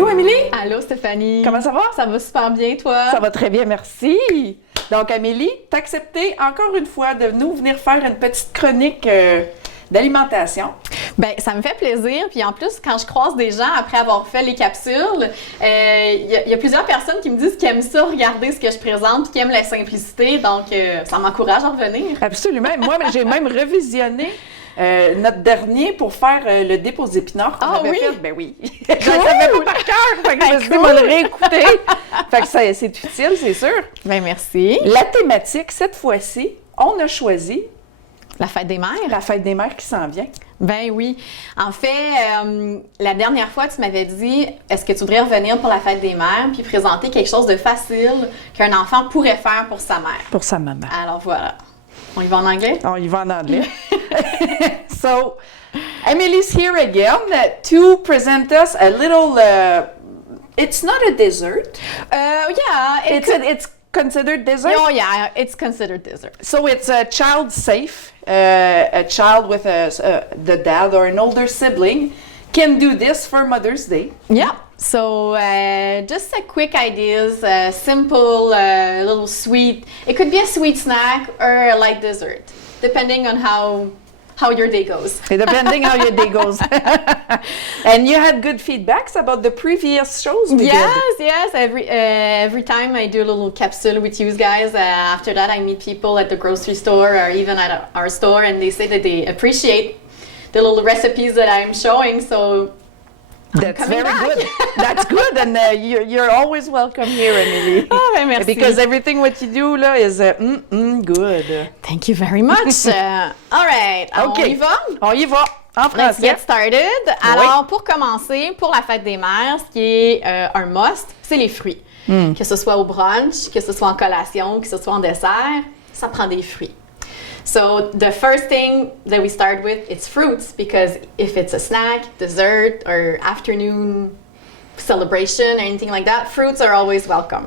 Allô, Amélie? Allô, Stéphanie. Comment ça va? Ça va super bien, toi? Ça va très bien, merci. Donc, Amélie, t'as accepté encore une fois de nous venir faire une petite chronique d'alimentation. Bien, ça me fait plaisir. Puis en plus, quand je croise des gens après avoir fait les capsules, il y a plusieurs personnes qui me disent qu'ils aiment ça, regarder ce que je présente, puis qui aiment la simplicité. Donc, ça m'encourage à revenir. Absolument. Moi, j'ai même revisionné notre dernier pour faire le dépôt d'épinards qu'on avait fait. Ben oui. Je ne savais pas par cœur. Fait que je me suis dit, on va le réécouter. Fait que c'est utile, c'est sûr. Bien, merci. La thématique, cette fois-ci, on a choisi la fête des mères. La fête des mères qui s'en vient. Ben oui. En fait, la dernière fois, tu m'avais dit, est-ce que tu voudrais revenir pour la fête des mères puis présenter quelque chose de facile qu'un enfant pourrait faire pour sa mère? Pour sa maman. Alors voilà. On y va en anglais? On y va en anglais. So, Emily's here again to present us a little, it's not a dessert. Yeah. It's considered dessert? Oh yeah, it's considered dessert. So it's a child safe. A child with the dad or an older sibling can do this for Mother's Day. Yeah. So just a quick ideas, simple, little sweet. It could be a sweet snack or a light dessert, depending on how your day goes. Depending how your day goes. And you had good feedbacks about the previous shows we did. Yes. Every time I do a little capsule with you guys, after that I meet people at the grocery store or even at our store, and they say that they appreciate the little recipes that I'm showing. So that's very good. That's good, and you're always welcome here, Emily. Oh, ben merci. Because everything what you do là is good. Thank you very much. All right, okay. On y va? On y va. En français. Let's get started. Alors, pour commencer, pour la fête des mères, ce qui est un must, c'est les fruits. Que ce soit au brunch, que ce soit en collation, que ce soit en dessert, ça prend des fruits. So the first thing that we start with is fruits, because if it's a snack, dessert, or afternoon celebration or anything like that, fruits are always welcome.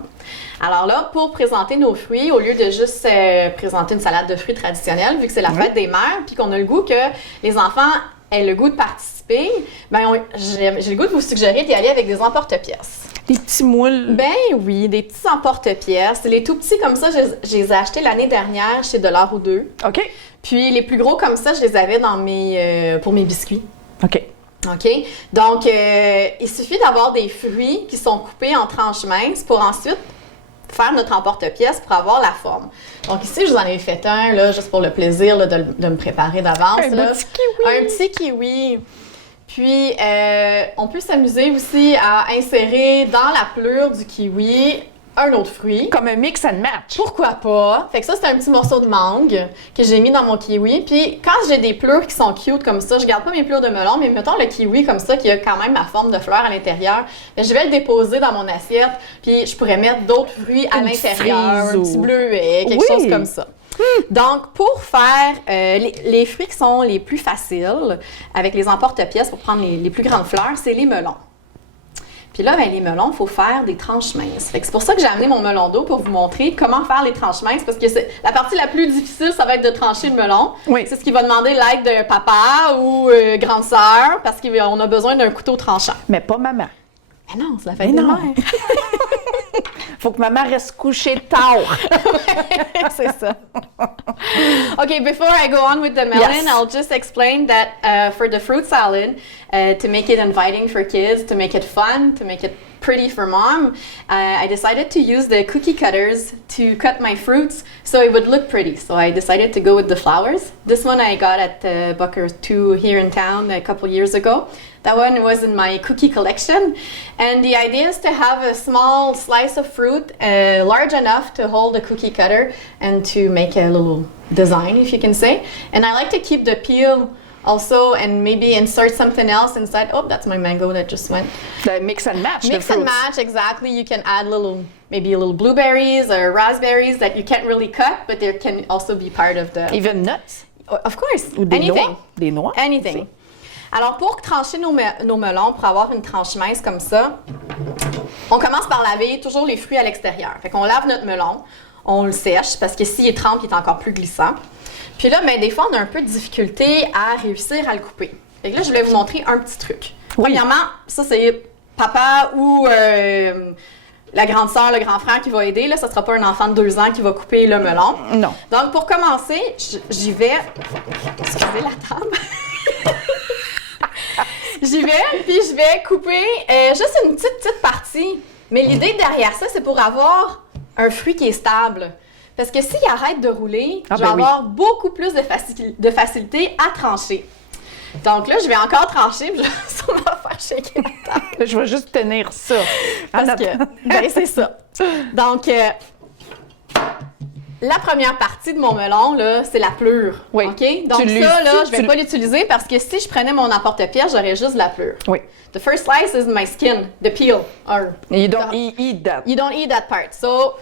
Alors là, pour présenter nos fruits, au lieu de juste présenter une salade de fruits traditionnelle, vu que c'est la fête des mères, puis qu'on a le goût que les enfants aient le goût de participer, ben j'ai le goût de vous suggérer d'y aller avec des emporte-pièces. Des petits moules. Ben oui, des petits emporte-pièces. Les tout petits comme ça, je les ai achetés l'année dernière chez $1 ou 2. OK. Puis les plus gros comme ça, je les avais dans pour mes biscuits. OK. OK? Donc, il suffit d'avoir des fruits qui sont coupés en tranches minces pour ensuite faire notre emporte-pièce pour avoir la forme. Donc ici, je vous en ai fait un, là, juste pour le plaisir là, de me préparer d'avance. Un petit kiwi. Un petit kiwi. Puis, on peut s'amuser aussi à insérer dans la pelure du kiwi un autre fruit. Comme un mix and match. Pourquoi pas? Fait que ça, c'est un petit morceau de mangue que j'ai mis dans mon kiwi. Puis, quand j'ai des pelures qui sont cute comme ça, je garde pas mes pelures de melon, mais mettons le kiwi comme ça, qui a quand même ma forme de fleur à l'intérieur, bien, je vais le déposer dans mon assiette. Puis, je pourrais mettre d'autres fruits à l'intérieur, un petit bleuet, quelque chose comme ça. Donc, pour faire les fruits qui sont les plus faciles avec les emporte-pièces pour prendre les plus grandes fleurs, c'est les melons. Puis là, ben, les melons, il faut faire des tranches minces. Fait que c'est pour ça que j'ai amené mon melon d'eau pour vous montrer comment faire les tranches minces, parce que la partie la plus difficile, ça va être de trancher le melon. Oui. C'est ce qui va demander l'aide d'un papa ou grande sœur, parce qu'on a besoin d'un couteau tranchant. Mais pas maman. Mais non, c'est la fête des mères. Faut que maman reste couchée tard. C'est ça. Okay, before I go on with the melon, I'll just explain that for the fruit salad, to make it inviting for kids, to make it fun, to make it pretty for mom, I decided to use the cookie cutters to cut my fruits so it would look pretty. So I decided to go with the flowers. This one I got at Booker 2 here in town a couple years ago. That one was in my cookie collection. And the idea is to have a small slice of fruit, large enough to hold a cookie cutter and to make a little design, if you can say. And I like to keep the peel also and maybe insert something else inside. Oh, that's my mango that just went. The mix and match. Mix and match, exactly. You can add maybe a little blueberries or raspberries that you can't really cut, but they can also be part of the... Even nuts? Of course. Ou des anything. noix? Des noix? Anything. Aussi. Alors, pour trancher nos melons, pour avoir une tranche mince comme ça, on commence par laver toujours les fruits à l'extérieur. Fait qu'on lave notre melon, on le sèche, parce que s'il est trempe, il est encore plus glissant. Puis là, ben, des fois, on a un peu de difficulté à réussir à le couper. Fait que là, je voulais vous montrer un petit truc. Oui. Premièrement, ça, c'est papa ou la grande sœur, le grand frère qui va aider, là, ça sera pas un enfant de 2 ans qui va couper le melon. Non. Donc, pour commencer, j'y vais... Excusez la table. J'y vais, puis je vais couper juste une petite partie. Mais l'idée derrière ça, c'est pour avoir un fruit qui est stable. Parce que s'il arrête de rouler, je vais avoir beaucoup plus de facilité à trancher. Donc là, je vais encore trancher, puis je vais sûrement faire shaker la table. Je vais juste tenir ça. Parce que, ben c'est ça. Donc, la première partie de mon melon, là, c'est la pleure. Oui. OK? Donc ça, là, je vais pas l'utiliser parce que si je prenais mon emporte-pièce, j'aurais juste de la pleure. Oui. The first slice is my skin, the peel. You don't eat that. You don't eat that part. So,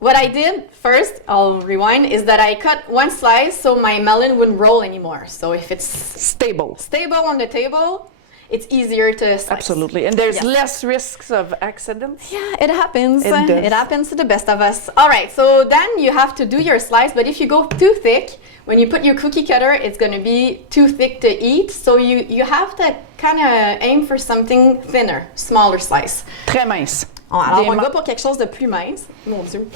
what I did first, I'll rewind, is that I cut one slice so my melon wouldn't roll anymore. So if it's stable on the table, it's easier to slice. Absolutely. And there's less risks of accidents. Yeah, it happens. It does. It happens to the best of us. All right, so then you have to do your slice, but if you go too thick, when you put your cookie cutter, it's going to be too thick to eat. So you have to kind of aim for something thinner, smaller slice. Très mince. Alors, on va pour quelque chose de plus mince. Mon Dieu.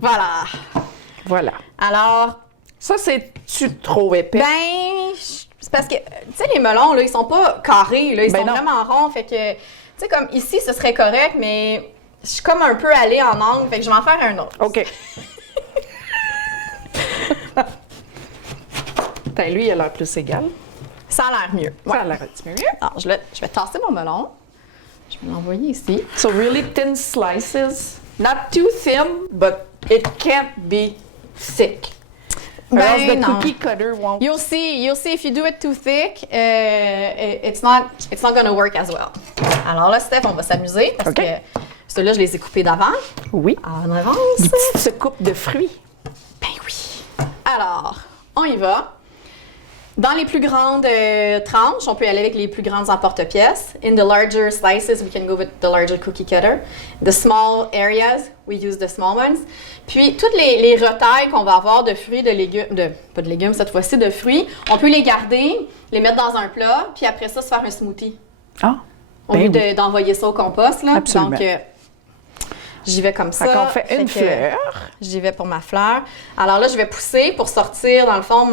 Voilà. Voilà. Alors... Ça, c'est-tu trop épais? Ben, c'est parce que, tu sais, les melons, là, ils sont pas carrés, là, ils sont vraiment ronds. Fait que, tu sais, comme ici, ce serait correct, mais je suis comme un peu allée en angle, fait que je vais en faire un autre. OK. Ben, lui, il a l'air plus égal. Ça a l'air mieux. Ça a l'air un petit peu mieux. Alors, je vais tasser mon melon. Je vais l'envoyer ici. So really thin slices. Not too thin, but it can't be thick. Or else the cookie cutter won't. You'll see if you do it too thick, it's not going to work as well. Alors là, Steph, on va s'amuser parce que ceux-là, je les ai coupés d'avant. Oui. En avance. Des petites coupes de fruits. Ben oui. Alors, on y va. Dans les plus grandes tranches, on peut aller avec les plus grandes emporte-pièces. In the larger slices, we can go with the larger cookie cutter. The small areas, we use the small ones. Puis, toutes les retailles qu'on va avoir de fruits, de légumes, pas de légumes cette fois-ci, de fruits, on peut les garder, les mettre dans un plat, puis après ça, se faire un smoothie. Ah! Au lieu d'envoyer ça au compost, là. Absolument. Donc, j'y vais comme ça. On fait une fleur. J'y vais pour ma fleur. Alors là, je vais pousser pour sortir, dans le fond,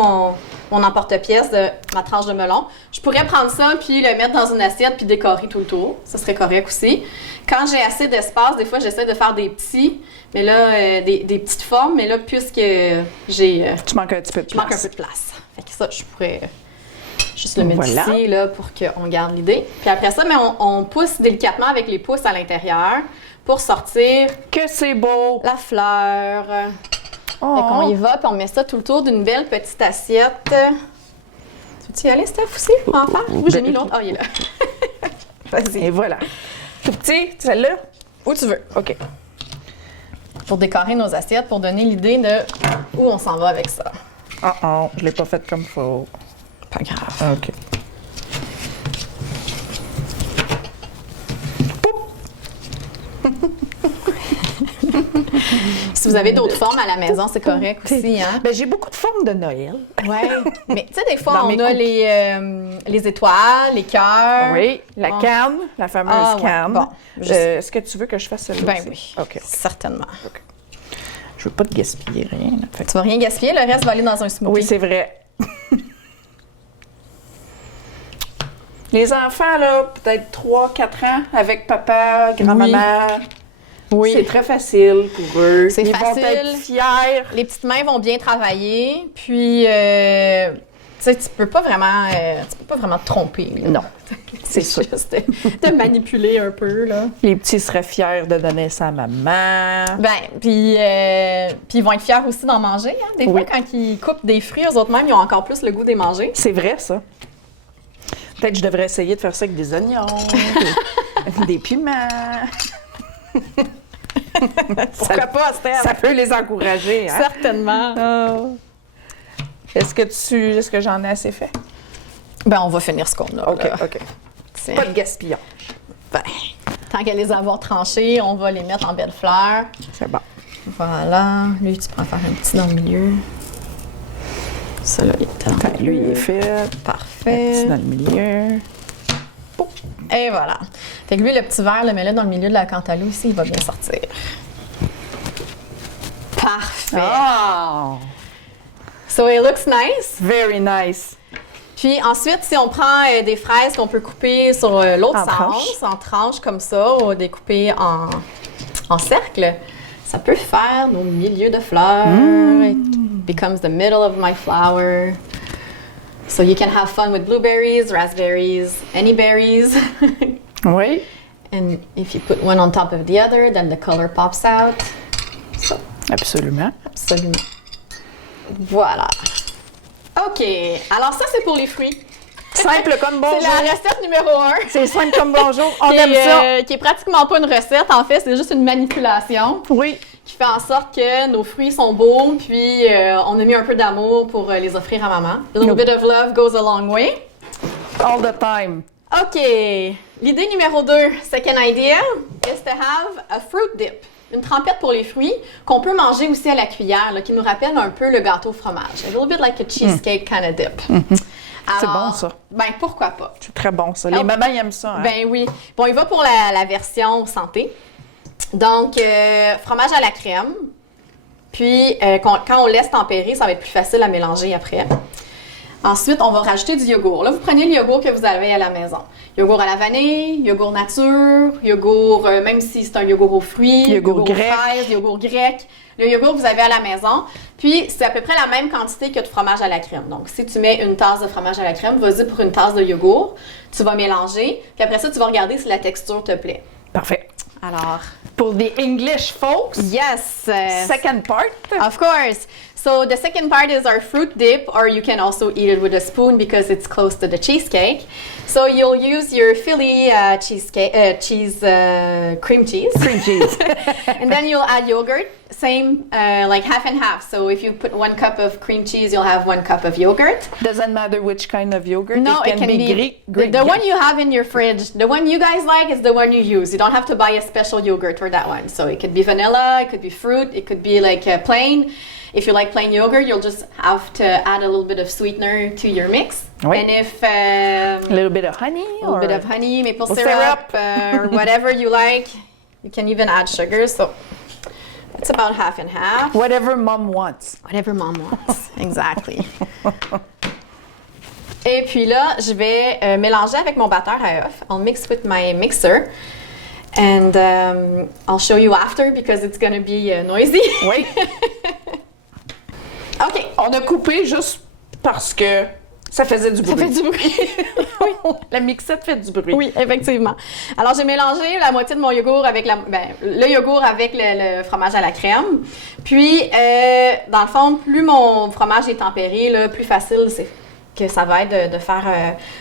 mon emporte-pièce de ma tranche de melon. Je pourrais prendre ça puis le mettre dans une assiette puis décorer tout le tour. Ça serait correct aussi. Quand j'ai assez d'espace, des fois, j'essaie de faire des petits, mais là, des petites formes. Mais là, puisque j'ai... Tu manques un petit peu de place. Je manque un peu de place. Fait que ça, je pourrais juste le mettre ici, là, pour qu'on garde l'idée. Puis après ça, mais on pousse délicatement avec les pouces à l'intérieur pour sortir... Que c'est beau! La fleur. Oh. Fait qu'on y va, puis on met ça tout le tour d'une belle petite assiette. Tu veux-tu y aller, Steph, aussi, pour en faire? Où j'ai mis l'autre? Ah, il est là. Vas-y. Et voilà. Tout petit, celle-là? Où tu veux. OK. Pour décorer nos assiettes, pour donner l'idée de où on s'en va avec ça. Oh, je l'ai pas fait comme faut. Pas grave. OK. Si vous avez d'autres formes à la maison, c'est correct aussi, hein? Ben, j'ai beaucoup de formes de Noël. Oui. Mais tu sais, des fois, on a les étoiles, les cœurs. Oui, la canne, la fameuse canne. Bon, est-ce que tu veux que je fasse celle-là Ben aussi? oui, OK. certainement. OK. Je veux pas te gaspiller rien. Là. Fait que... Tu vas rien gaspiller, le reste va aller dans un smoothie. Oui, c'est vrai. Les enfants, là, peut-être 3-4 ans, avec papa, grand-maman... Oui. C'est très facile pour eux. C'est facile. Vont être fiers. Les petites mains vont bien travailler. Puis, tu sais, tu peux pas vraiment te tromper. Là. Non, c'est juste de manipuler un peu, là. Les petits seraient fiers de donner ça à maman. Ben, puis ils vont être fiers aussi d'en manger. Hein. Des fois, quand ils coupent des fruits, eux autres mêmes, ils ont encore plus le goût des manger. C'est vrai, ça. Peut-être que je devrais essayer de faire ça avec des oignons, des piments. Pourquoi pas, Steph? Ça peut les encourager, hein? Certainement. Oh. Est-ce que j'en ai assez fait? Ben, on va finir ce qu'on a. OK, là. OK. Pas de gaspillage. Ben, tant qu'à les avoir tranchés, on va les mettre en belle fleur. C'est bon. Voilà. Lui, tu peux en faire un petit dans le milieu. Ça, là, il est Lui, il est fait. Parfait. Un petit dans le milieu. Et voilà. Fait que lui, le petit verre, le mets-le dans le milieu de la cantaloupe ici, il va bien sortir. Parfait. Oh! So it looks nice. Very nice. Puis ensuite, si on prend des fraises qu'on peut couper sur l'autre sens, en tranches comme ça, ou découper en cercle, ça peut faire nos milieux de fleurs. It becomes the middle of my flower. So you can have fun with blueberries, raspberries, any berries. Oui. And if you put one on top of the other, then the color pops out. So, absolument. Absolument. Voilà. OK. Alors ça, c'est pour les fruits. Simple comme bonjour. C'est la recette numéro 1. C'est simple comme bonjour. On aime ça. Qui est pratiquement pas une recette. En fait, c'est juste une manipulation. Oui. Qui fait en sorte que nos fruits sont beaux, puis on a mis un peu d'amour pour les offrir à maman. A little bit of love goes a long way. All the time. OK. L'idée numéro 2, second idea, is to have a fruit dip. Une trempette pour les fruits qu'on peut manger aussi à la cuillère, là, qui nous rappelle un peu le gâteau au fromage. A little bit like a cheesecake kind of dip. C'est bon, ça. Ben, pourquoi pas? C'est très bon, ça. Les mamans aiment ça. Hein? Ben oui. Bon, il va pour la version santé. Donc, fromage à la crème. Puis, quand on laisse tempérer, ça va être plus facile à mélanger après. Ensuite, on va rajouter du yogourt. Là, vous prenez le yogourt que vous avez à la maison. Yogourt à la vanille, yogourt nature, yogourt, même si c'est un yogourt aux fruits, yogourt grec, fraise, yogourt grec. Le yogourt que vous avez à la maison. Puis, c'est à peu près la même quantité que de fromage à la crème. Donc, si tu mets une tasse de fromage à la crème, vas-y pour une tasse de yogourt. Tu vas mélanger. Puis après ça, tu vas regarder si la texture te plaît. Parfait. Alors, pour the English folks, yes. Second part. Of course. So the second part is our fruit dip, or you can also eat it with a spoon because it's close to the cheesecake. So you'll use your Philly cream cheese. Cream cheese. And then you'll add yogurt, same like half and half. So if you put 1 cup of cream cheese, you'll have 1 cup of yogurt. Doesn't matter which kind of yogurt. No, it can be Greek. The one you have in your fridge, the one you guys like is the one you use. You don't have to buy a special yogurt for that one. So it could be vanilla, it could be fruit, it could be like plain. If you like plain yogurt, you'll just have to add a little bit of sweetener to your mix. Oui. And if a little bit of honey, maple syrup, or whatever you like, you can even add sugar. So it's about half and half. Whatever mom wants. Whatever mom wants, exactly. Et puis là, je vais mélanger avec mon batteur à œuf. I'll mix with my mixer. And I'll show you after because it's going to be noisy. Oui. OK. On a coupé juste parce que ça faisait du bruit. Ça fait du bruit. Oui. La mixette fait du bruit. Oui, effectivement. Alors, j'ai mélangé la moitié de mon yogourt avec le yogourt avec le fromage à la crème. Puis, dans le fond, plus mon fromage est tempéré, là, plus facile que ça va être de faire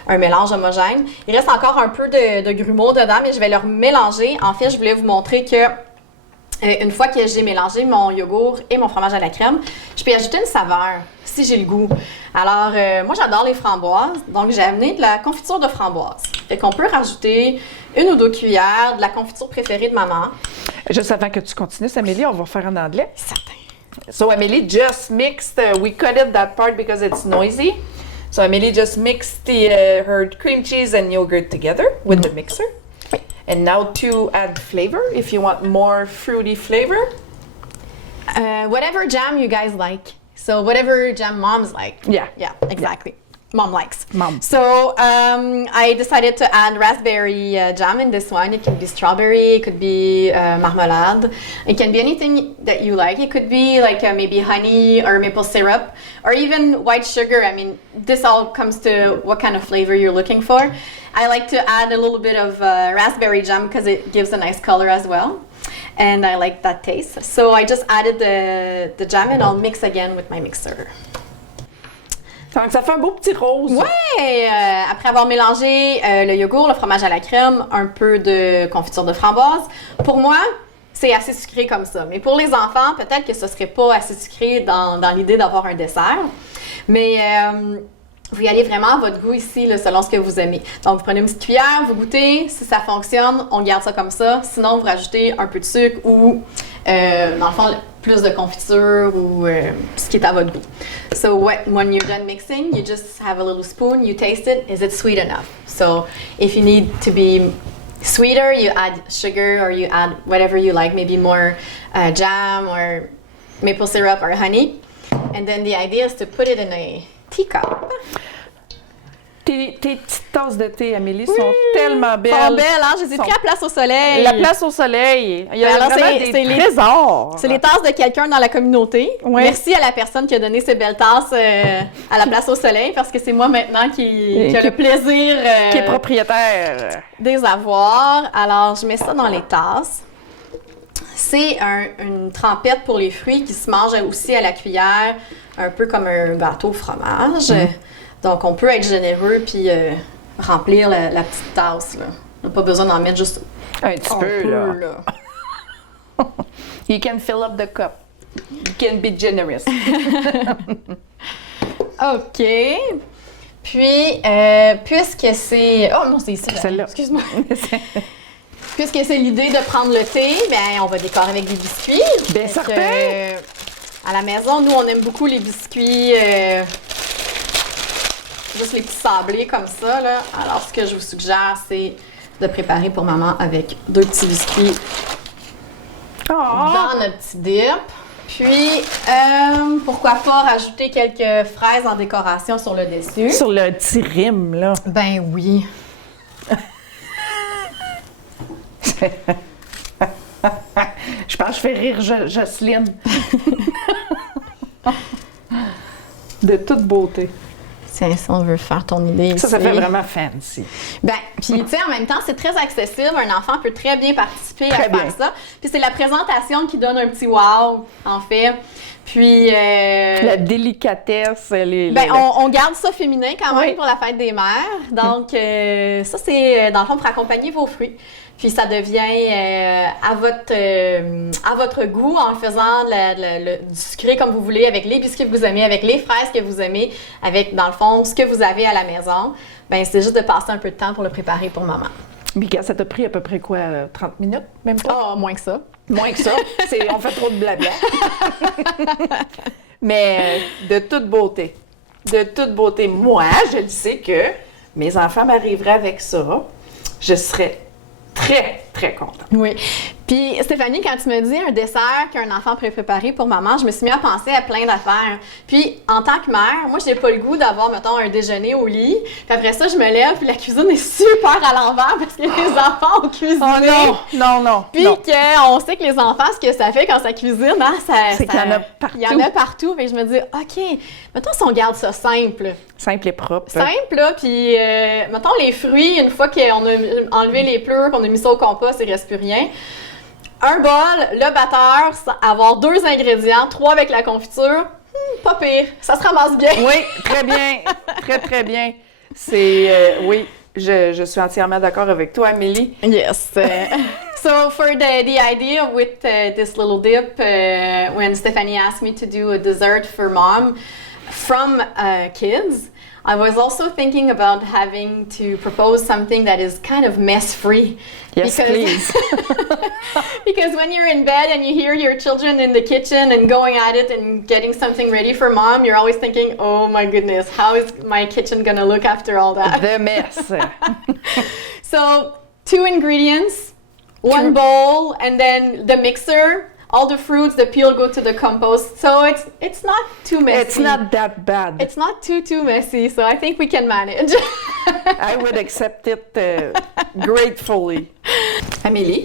un mélange homogène. Il reste encore un peu de grumeaux dedans, mais je vais le mélanger. En fait, je voulais vous montrer que une fois que j'ai mélangé mon yogourt et mon fromage à la crème, je peux ajouter une saveur si j'ai le goût. Alors, moi, j'adore les framboises, donc j'ai amené de la confiture de framboise. Fait qu'on peut rajouter 1 ou 2 cuillères de la confiture préférée de maman. Juste avant que tu continues, Amélie, on va faire en anglais. Certain. So, Amélie just mixed, we cut it that part because it's noisy. So, Amélie just mixed her cream cheese and yogurt together with the mixer. And now to add flavor, if you want more fruity flavor. Whatever jam you guys like. So whatever jam moms like. Yeah. Yeah, exactly. Mom likes. Mom. So I decided to add raspberry jam in this one. It could be strawberry, it could be marmalade. It can be anything that you like. It could be like maybe honey or maple syrup or even white sugar. I mean, this all comes to what kind of flavor you're looking for. I like to add a little bit of raspberry jam because it gives a nice color as well. And I like that taste. So I just added the jam and I'll mix again with my mixer. Donc, ça fait un beau petit rose. Ouais! Après avoir mélangé le yogourt, le fromage à la crème, un peu de confiture de framboise, pour moi, c'est assez sucré comme ça. Mais pour les enfants, peut-être que ce serait pas assez sucré dans l'idée d'avoir un dessert. Mais vous y allez vraiment à votre goût ici, là, selon ce que vous aimez. Donc, vous prenez une petite cuillère, vous goûtez. Si ça fonctionne, on garde ça comme ça. Sinon, vous rajoutez un peu de sucre ou Dans le fond, plus de confiture ou ce qui est à votre goût. So when you're done mixing, you just have a little spoon, you taste it, is it sweet enough? So if you need to be sweeter, you add sugar or you add whatever you like, maybe more jam or maple syrup or honey. And then the idea is to put it in a teacup. Tes petites tasses de thé, Amélie, sont tellement belles. Sont belles, hein? Je les ai pris à Place au Soleil. La Place au Soleil. Il y a vraiment des trésors. C'est les tasses de quelqu'un dans la communauté. Oui. Merci à la personne qui a donné ces belles tasses à la Place au Soleil, parce que c'est moi maintenant qui a le plaisir... qui est propriétaire. Des avoir. Alors, je mets ça dans les tasses. C'est une trempette pour les fruits qui se mange aussi à la cuillère, un peu comme un gâteau au fromage. Donc, on peut être généreux puis remplir la petite tasse. Là. On n'a pas besoin d'en mettre juste un petit peu. Là. You can fill up the cup. You can be generous. OK. Puis, puisque c'est... Oh non, c'est ici. Celle-là. Excuse-moi. Puisque c'est l'idée de prendre le thé, bien, on va décorer avec des biscuits. Bien certain! À la maison, nous, on aime beaucoup les biscuits... juste les petits sablés comme ça, là. Alors, ce que je vous suggère, c'est de préparer pour maman avec 2 petits biscuits dans notre petit dip. Puis, pourquoi pas rajouter quelques fraises en décoration sur le dessus. Sur le petit rime, là. Ben oui. Je pense que je fais rire Jocelyne. De toute beauté. Tiens, si on veut faire ton idée ça fait vraiment fancy. Ben, puis tu sais, en même temps, c'est très accessible. Un enfant peut très bien participer à faire ça. Puis c'est la présentation qui donne un petit wow, en fait. Puis... la délicatesse. On garde ça féminin quand même pour la fête des mères. Donc, ça, c'est, dans le fond, pour accompagner vos fruits. Puis ça devient à votre goût en faisant du sucré comme vous voulez, avec les biscuits que vous aimez, avec les fraises que vous aimez, avec, dans le fond, ce que vous avez à la maison. Bien, c'est juste de passer un peu de temps pour le préparer pour maman. Mika, ça t'a pris à peu près quoi, 30 minutes, même pas? Ah, moins que ça. Moins que ça. On fait trop de blabla. Mais de toute beauté. De toute beauté. Moi, je le sais que mes enfants m'arriveraient avec ça. Je serais très, très contente. Oui. Puis, Stéphanie, quand tu me dis un dessert qu'un enfant pourrait préparer pour maman, je me suis mis à penser à plein d'affaires. Puis, en tant que mère, moi, je n'ai pas le goût d'avoir, mettons, un déjeuner au lit. Puis après ça, je me lève, puis la cuisine est super à l'envers parce que les enfants ont cuisiné. Oh non! Puis qu'on sait que les enfants, ce que ça fait quand ça cuisine, hein, c'est qu'il y en a partout. Il y en a partout. Fait que je me dis, OK, mettons si on garde ça simple. Simple et propre. Simple, là, puis mettons les fruits, une fois qu'on a enlevé les pleurs, qu'on a mis ça au compost, il ne reste plus rien. Un bol, le batteur, avoir 2 ingrédients, 3 avec la confiture, pas pire, ça se ramasse bien. Oui, très bien, très, très bien. C'est, oui, je suis entièrement d'accord avec toi, Amélie. Yes. So for the idea with this little dip, when Stephanie asked me to do a dessert for mom from kids, I was also thinking about having to propose something that is kind of mess-free. Yes, please. Because when you're in bed and you hear your children in the kitchen and going at it and getting something ready for mom, you're always thinking, oh my goodness, how is my kitchen going to look after all that? The mess. So 2 ingredients, 1 bowl, and then the mixer. All the fruits, the peel go to the compost. So it's not too messy. It's not that bad. It's not too messy. So I think we can manage. I would accept it gratefully. Amélie?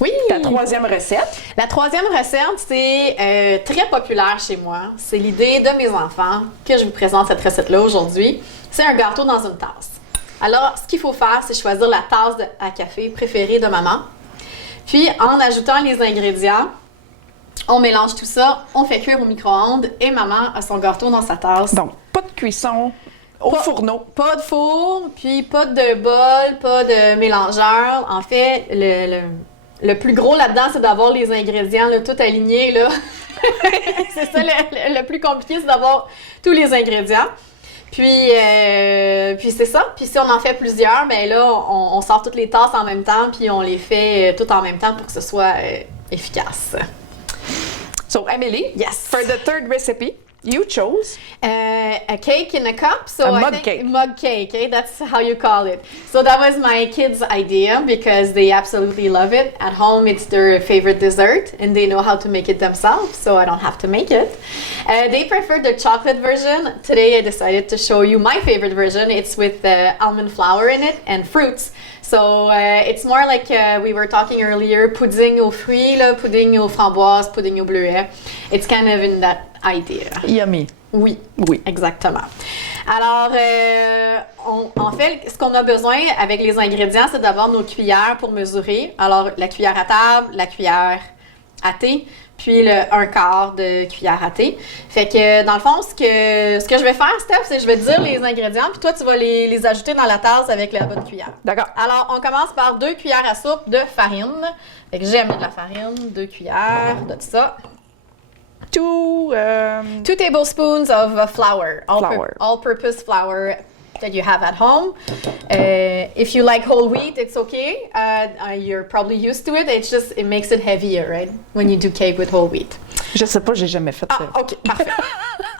Oui! Ta 3e recette? La 3e recette, c'est très populaire chez moi. C'est l'idée de mes enfants que je vous présente cette recette-là aujourd'hui. C'est un gâteau dans une tasse. Alors, ce qu'il faut faire, c'est choisir la tasse à café préférée de maman. Puis, en ajoutant les ingrédients, on mélange tout ça, on fait cuire au micro-ondes et maman a son gâteau dans sa tasse. Donc, pas de cuisson au fourneau. Pas de four, puis pas de bol, pas de mélangeur. En fait, le plus gros là-dedans, c'est d'avoir les ingrédients là, tout alignés. Là. C'est ça le plus compliqué, c'est d'avoir tous les ingrédients. Puis c'est ça. Puis si on en fait plusieurs, bien là, on sort toutes les tasses en même temps, puis on les fait tout en même temps pour que ce soit efficace. So, Emily, yes. For the third recipe, you chose a cake in a cup. So a I mug think cake. Mug cake, eh? That's how you call it. So that was my kids' idea because they absolutely love it. At home, it's their favorite dessert, and they know how to make it themselves, so I don't have to make it. They prefer the chocolate version. Today, I decided to show you my favorite version. It's with almond flour in it and fruits. So it's more like we were talking earlier, pudding aux fruits, là, pudding aux framboises, pudding aux bleuets. It's kind of in that idea. Yummy. Oui. Oui. Exactement. Alors, en fait, ce qu'on a besoin avec les ingrédients, c'est d'avoir nos cuillères pour mesurer. Alors, la cuillère à table, la cuillère à thé, puis un quart de cuillère à thé. Fait que, dans le fond, ce que je vais faire, Steph, c'est que je vais te dire les ingrédients, puis toi, tu vas les ajouter dans la tasse avec la bonne cuillère. D'accord. Alors, on commence par 2 cuillères à soupe de farine. Fait que j'ai amené de la farine, 2 cuillères de tout ça. 2 tablespoons of flour, Flour. all-purpose flour that you have at home. If you like whole wheat, it's okay. You're probably used to it. It makes it heavier, right? When you do cake with whole wheat. Je sais pas, j'ai jamais fait ça. OK, parfait.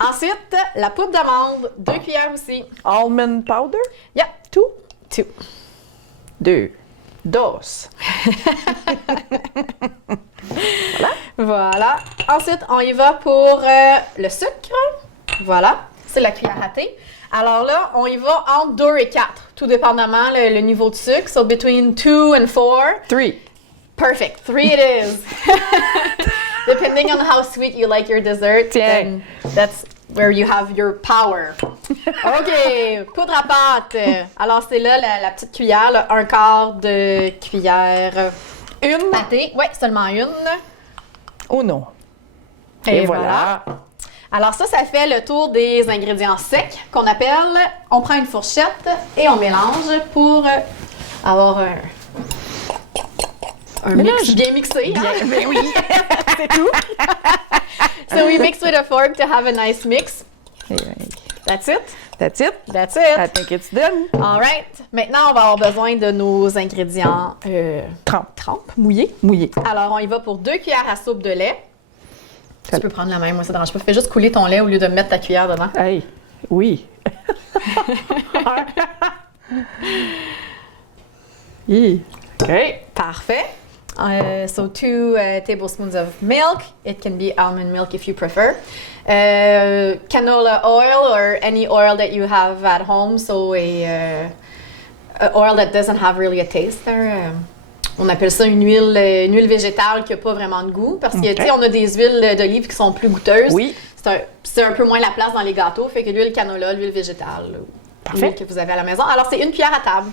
Ensuite, la poudre d'amande, 2 cuillères aussi. Almond powder? Yeah, 2. 2. Voilà. Ensuite, on y va pour le sucre. Voilà, c'est la cuillère à thé. Alors là, on y va entre 2 et 4, tout dépendamment le niveau de sucre. So between 2 and 4. 3. Perfect. 3 it is. Depending on how sweet you like your dessert, then that's where you have your power. OK, poudre à pâte. Alors c'est là la petite cuillère, là, un quart de cuillère. Une? À thé. Oui, seulement une. Oh non. Et voilà. Alors ça fait le tour des ingrédients secs qu'on appelle. On prend une fourchette et on mélange pour avoir un mix bien mixé. Hein? Mais oui. C'est tout. So we mix with a fork to have a nice mix. That's it. That's it. That's it. I think it's done. All right. Maintenant, on va avoir besoin de nos ingrédients trempe, mouillés. Alors, on y va pour 2 cuillères à soupe de lait. Tu peux prendre la même, moi ça ne dérange pas. Fais juste couler ton lait au lieu de mettre ta cuillère dedans. Hey, oui. OK, parfait. So 2 tablespoons of milk. It can be almond milk if you prefer. Canola oil or any oil that you have at home. So a oil that doesn't have really a taste there. On appelle ça une huile végétale qui n'a pas vraiment de goût parce que, tu sais, on a des huiles d'olive qui sont plus goûteuses. Oui. C'est un peu moins la place dans les gâteaux, fait que l'huile canola, l'huile végétale, l'huile que vous avez à la maison. Alors, c'est 1 cuillère à table.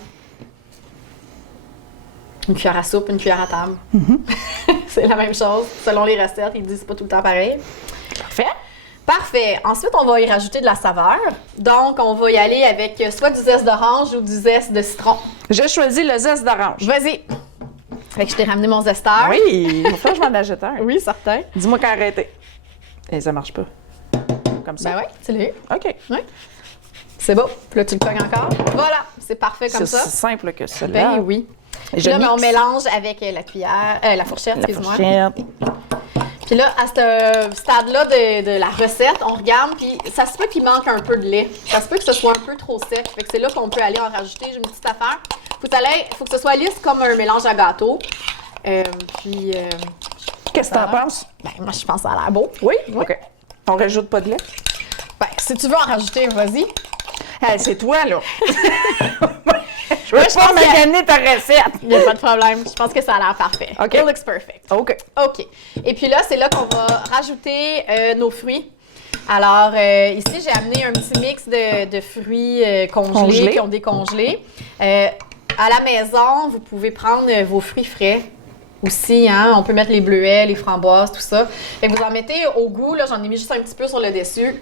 Une cuillère à soupe, une cuillère à table. C'est la même chose. Selon les recettes, ils disent pas tout le temps pareil. Parfait. Ensuite, on va y rajouter de la saveur. Donc, on va y aller avec soit du zeste d'orange ou du zeste de citron. J'ai choisi le zeste d'orange. Vas-y. Fait que je t'ai ramené mon zesteur. Oui, il faut que je m'en achète un. Oui, certain. Dis-moi quand arrêter. Et ça marche pas. Comme ça. Ben oui, tu l'as eu. OK. Oui. C'est beau. Puis là, tu le cognes encore. Voilà, c'est parfait comme ça. C'est si simple que ça. Ben oui. Puis là, on mélange avec la cuillère, la fourchette, excuse-moi. Puis là, à ce stade-là de la recette, on regarde, puis ça se peut qu'il manque un peu de lait. Ça se peut que ce soit un peu trop sec. Fait que c'est là qu'on peut aller en rajouter. J'ai une petite affaire. Faut que ce soit lisse comme un mélange à gâteau. Qu'est-ce que t'en penses? Ben, moi, je pense que ça a l'air beau. Oui? OK. On rajoute pas de lait? Ben, si tu veux en rajouter, vas-y. Hey, c'est toi, là. Je veux pas maganer ta recette. Il n'y a pas de problème. Je pense que ça a l'air parfait. OK. It looks perfect. OK. OK. Et puis là, c'est là qu'on va rajouter nos fruits. Alors, ici, j'ai amené un petit mix de fruits congelés qui ont décongelé. À la maison, vous pouvez prendre vos fruits frais aussi. Hein? On peut mettre les bleuets, les framboises, tout ça. Fait que vous en mettez au goût. Là, j'en ai mis juste un petit peu sur le dessus.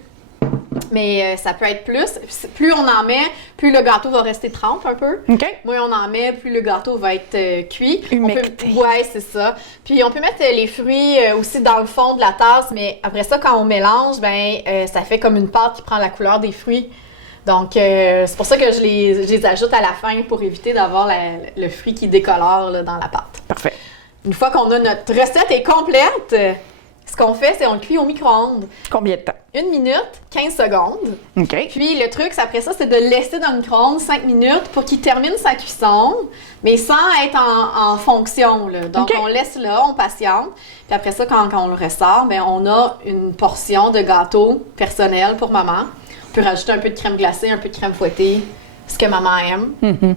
Mais ça peut être plus. Plus on en met, plus le gâteau va rester trempe un peu. OK. Moins on en met, plus le gâteau va être cuit. Humecté. Oui, c'est ça. Puis on peut mettre les fruits aussi dans le fond de la tasse, mais après ça, quand on mélange, ça fait comme une pâte qui prend la couleur des fruits. Donc, c'est pour ça que je les ajoute à la fin pour éviter d'avoir le fruit qui décolore là, dans la pâte. Parfait. Une fois qu'on a notre recette est complète, Ce qu'on fait, c'est on le cuit au micro-ondes. Combien de temps? 1 minute, 15 secondes. OK. Puis le truc, après ça, c'est de le laisser dans le micro-ondes 5 minutes pour qu'il termine sa cuisson, mais sans être en fonction. Là. Donc, OK. on laisse là, on patiente. Puis après ça, quand on le ressort, bien, on a une portion de gâteau personnel pour maman. On peut rajouter un peu de crème glacée, un peu de crème fouettée, ce que maman aime. Mm-hmm.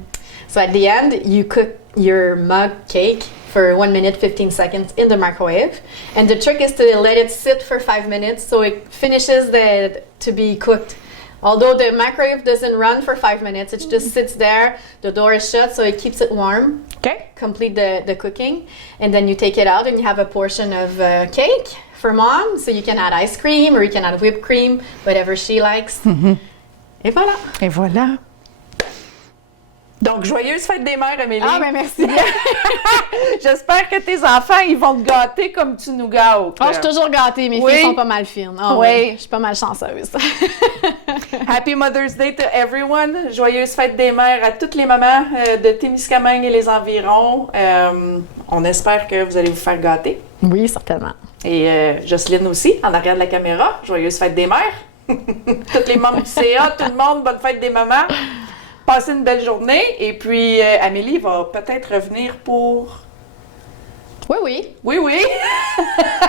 So at the end, you cook your mug cake for 1 minute 15 seconds in the microwave. And the trick is to let it sit for 5 minutes so it finishes to be cooked. Although the microwave doesn't run for 5 minutes, it just sits there, the door is shut, so it keeps it warm. OK. Complete the cooking. And then you take it out and you have a portion of cake for mom. So you can add ice cream or you can add whipped cream, whatever she likes. Mm-hmm. Et voilà. Et voilà. Donc, joyeuse fête des mères, Amélie. Ah, ben merci bien. J'espère que tes enfants, ils vont te gâter comme tu nous gâtes. Oh, je suis toujours gâtée. Mes filles sont pas mal fines. Oh, oui. Je suis pas mal chanceuse. Happy Mother's Day to everyone. Joyeuse fête des mères à toutes les mamans de Témiscamingue et les environs. On espère que vous allez vous faire gâter. Oui, certainement. Et Jocelyne aussi, en arrière de la caméra. Joyeuse fête des mères. Toutes les membres du CA, tout le monde, bonne fête des mamans. Passez une belle journée. Et puis, Amélie va peut-être revenir pour... Oui, oui. Oui, oui.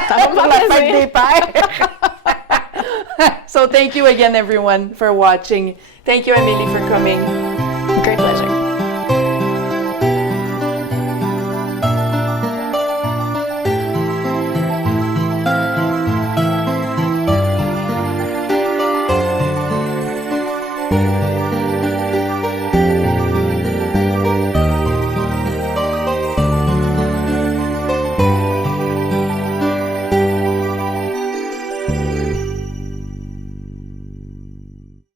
Ça va pour la fête des pères. So, thank you again, everyone, for watching. Thank you, Amélie, for coming.